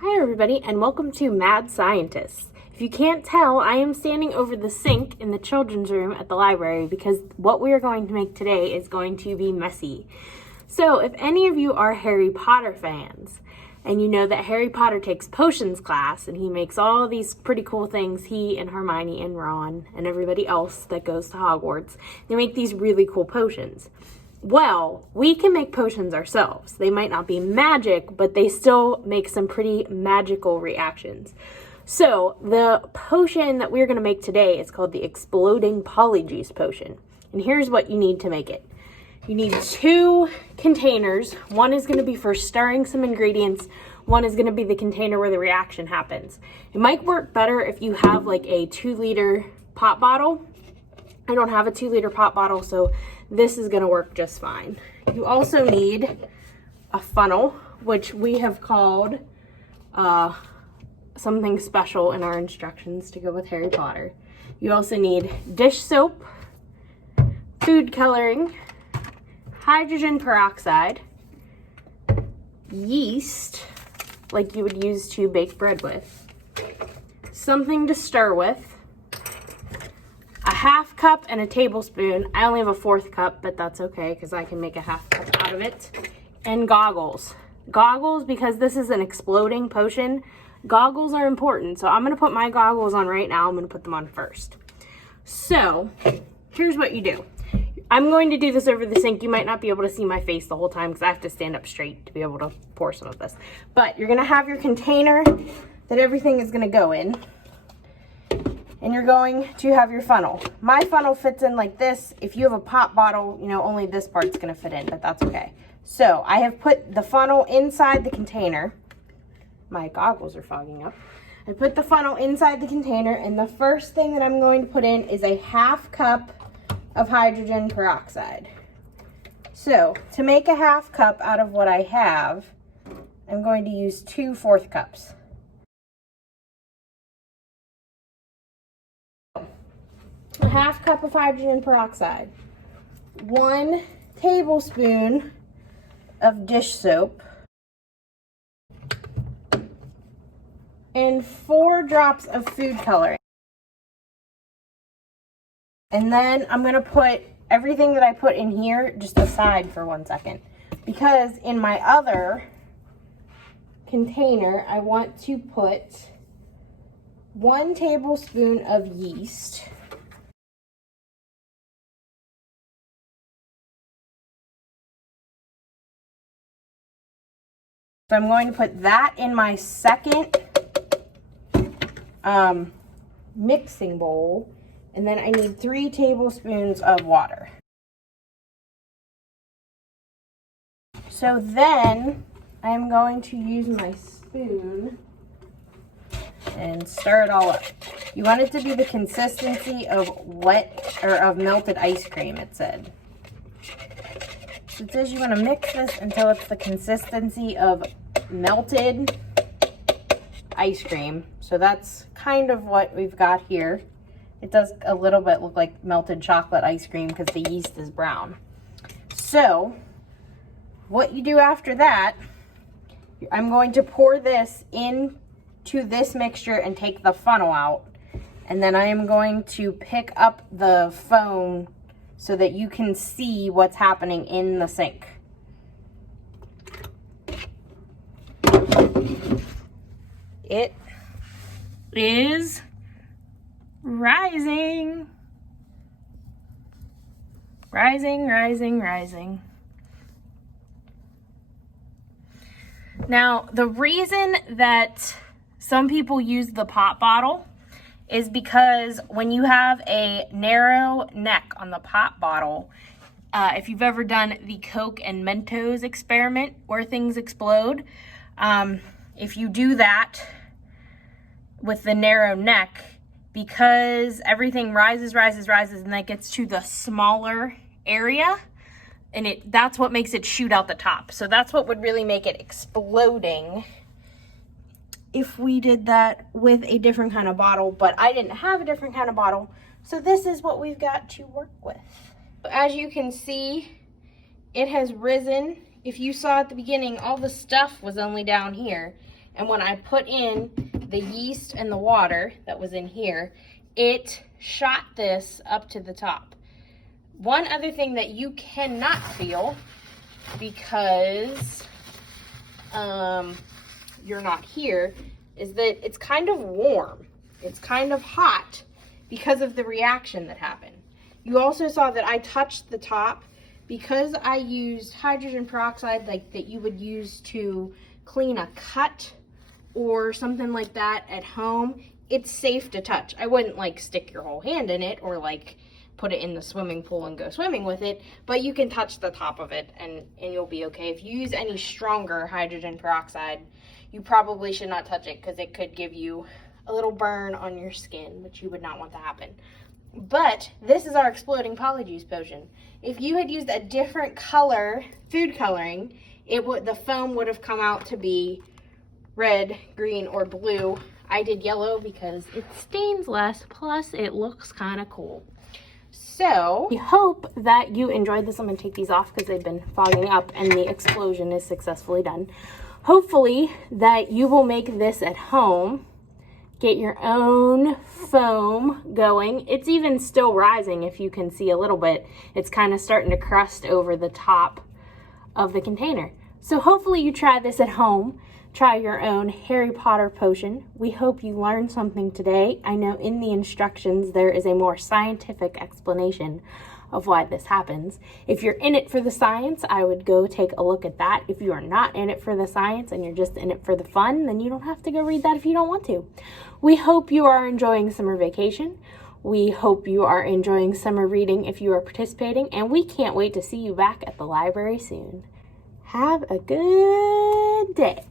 Hi everybody and welcome to Mad Scientists. If you can't tell, I am standing over the sink in the children's room at the library because what we are going to make today is going to be messy. So if any of you are Harry Potter fans and you know that Harry Potter takes potions class and he makes all these pretty cool things, he and Hermione and Ron and everybody else that goes to Hogwarts, they make these really cool potions. Well, we can make potions ourselves. They might not be magic, but they still make some pretty magical reactions. So the potion that we're going to make today is called the Exploding Polyjuice Potion. And here's what you need to make it. You need 2 containers. One is going to be for stirring some ingredients. One is going to be the container where the reaction happens. It might work better if you have like a 2-liter pop bottle. I don't have a 2-liter pop bottle, so this is going to work just fine. You also need a funnel, which we have called something special in our instructions to go with Harry Potter. You also need dish soap, food coloring, hydrogen peroxide, yeast, like you would use to bake bread with, something to stir with, a half cup and a tablespoon. I only have a 1/4 cup, but that's okay because I can make a half cup out of it. And goggles. Goggles, because this is an exploding potion, goggles are important. So I'm going to put my goggles on right now. I'm going to put them on first. So here's what you do. I'm going to do this over the sink. You might not be able to see my face the whole time because I have to stand up straight to be able to pour some of this. But you're going to have your container that everything is going to go in. And you're going to have your funnel. My funnel fits in like this. If you have a pop bottle, you know, only this part's gonna fit in, but that's okay. So I have put the funnel inside the container. My goggles are fogging up. I put the funnel inside the container, and the first thing that I'm going to put in is a half cup of hydrogen peroxide. So to make a half cup out of what I have, I'm going to use 2 1/4 cups. A half cup of hydrogen peroxide, 1 tablespoon of dish soap, and 4 drops of food coloring. And then I'm going to put everything that I put in here just aside for 1 second, because in my other container I want to put 1 tablespoon of yeast, so I'm going to put that in my second mixing bowl, and then I need 3 tablespoons of water. So then I'm going to use my spoon and stir it all up. You want it to be the consistency of wet or of melted ice cream, it said. It says you want to mix this until it's the consistency of melted ice cream. So that's kind of what we've got here. It does a little bit look like melted chocolate ice cream because the yeast is brown. So what you do after that, I'm going to pour this into this mixture and take the funnel out. And then I am going to pick up the foam so that you can see what's happening in the sink. It is rising. Rising, rising, rising. Now, the reason that some people use the pop bottle is because when you have a narrow neck on the pop bottle, if you've ever done the Coke and Mentos experiment where things explode, if you do that with the narrow neck, because everything rises, and then it gets to the smaller area, and that's what makes it shoot out the top. So that's what would really make it exploding if we did that with a different kind of bottle, but I didn't have a different kind of bottle, so this is what we've got to work with. As you can see, it has risen. If you saw at the beginning, all the stuff was only down here, And when I put in the yeast and the water that was in here, it shot this up to the top. One other thing that you cannot feel, because you're not here, is that it's kind of warm. It's kind of hot because of the reaction that happened. You also saw that I touched the top because I used hydrogen peroxide like that you would use to clean a cut or something like that at home. It's safe to touch. I wouldn't like stick your whole hand in it or like put it in the swimming pool and go swimming with it, but you can touch the top of it and you'll be okay. If you use any stronger hydrogen peroxide, you probably should not touch it because it could give you a little burn on your skin, which you would not want to happen. But this is our exploding Polyjuice potion. If you had used a different color, food coloring, the foam would have come out to be red, green, or blue. I did yellow because it stains less, plus it looks kind of cool. So, we hope that you enjoyed this. I'm going to take these off because they've been fogging up and the explosion is successfully done. Hopefully that you will make this at home. Get your own foam going. It's even still rising if you can see a little bit. It's kind of starting to crust over the top of the container. So hopefully you try this at home. Try your own Harry Potter potion. We hope you learned something today. I know in the instructions there is a more scientific explanation of why this happens. If you're in it for the science, I would go take a look at that. If you are not in it for the science and you're just in it for the fun, then you don't have to go read that if you don't want to. We hope you are enjoying summer vacation. We hope you are enjoying summer reading if you are participating, and we can't wait to see you back at the library soon. Have a good day.